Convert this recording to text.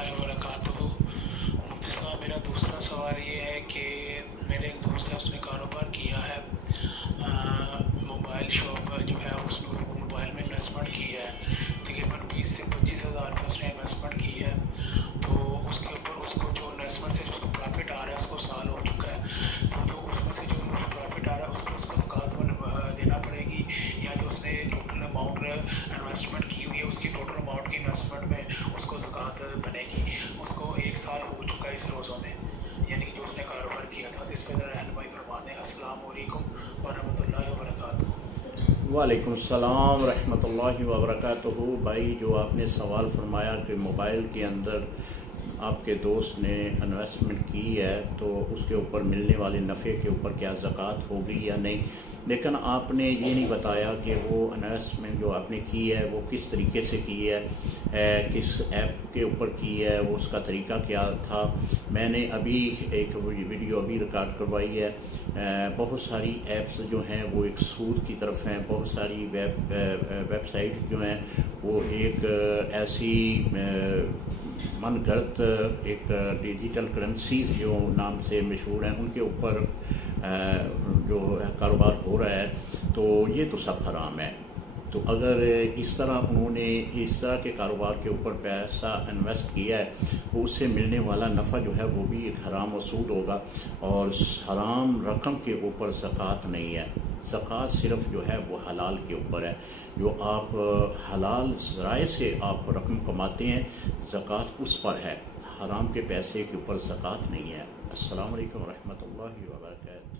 रहमतुल्लाहि व बरकातुहू। मुफ्ती साहब, मेरा दूसरा सवाल ये है कि मेरे एक दोस्त है, उसने कारोबार किया है, मोबाइल शॉप जो है उसने मोबाइल में इन्वेस्टमेंट की है, तकरीबन 20 से 25 हज़ार रुपये उसने इन्वेस्टमेंट की है। तो उसके ऊपर उसको जो इन्वेस्टमेंट से जो प्रॉफिट आ रहा है उसको साल हो चुका है, तो जो उसमें से जो प्रॉफिट आ रहा है उसको ज़कात देना पड़ेगी, या जो उसने टोटल अमाउंट इन्वेस्टमेंट की हुई है उसकी टोटल अमाउंट की इन्वेस्टमेंट में उसको ज़कात बनेगी? उसको 1 साल हो चुका है इस रोज़ों में, यानी कि जो उसने कारोबार किया था। तो इस पर ज़रा रहनुमाई फरमा दें। अस्सलाम वालेकुम व रहमतुल्लाहि व बरकातुहू। वालेकुम सलाम रहमतुल्लाहि व बरकातुहू। भाई, जो आपने सवाल फरमाया कि मोबाइल के अंदर आपके दोस्त ने इन्वेस्टमेंट की है तो उसके ऊपर मिलने वाले नफ़े के ऊपर क्या ज़कात होगी या नहीं, लेकिन आपने ये नहीं बताया कि वो इन्वेस्टमेंट जो आपने की है वो किस तरीके से की है, किस ऐप के ऊपर की है, वो उसका तरीका क्या था। मैंने अभी एक वीडियो अभी रिकॉर्ड करवाई है। बहुत सारी ऐप्स जो हैं वो एक सूद की तरफ हैं, बहुत सारी वेबसाइट जो हैं वो एक ऐसी मनगढ़ंत एक डिजिटल करेंसी जो नाम से मशहूर हैं उनके ऊपर जो कारोबार हो रहा है, तो ये तो सब हराम है। तो अगर इस तरह उन्होंने इस तरह के कारोबार के ऊपर पैसा इन्वेस्ट किया है तो उससे मिलने वाला नफ़ा जो है वो भी एक हराम और सूद होगा, और हराम रकम के ऊपर ज़कात नहीं है। ज़कात सिर्फ जो है वो हलाल के ऊपर है। जो आप हलाल ज़राए से आप रकम कमाते हैं, ज़कात उस पर है। हराम के पैसे के ऊपर ज़कात नहीं है। अस्सलाम वालेकुम रहमतुल्लाहि व बरकातुहू।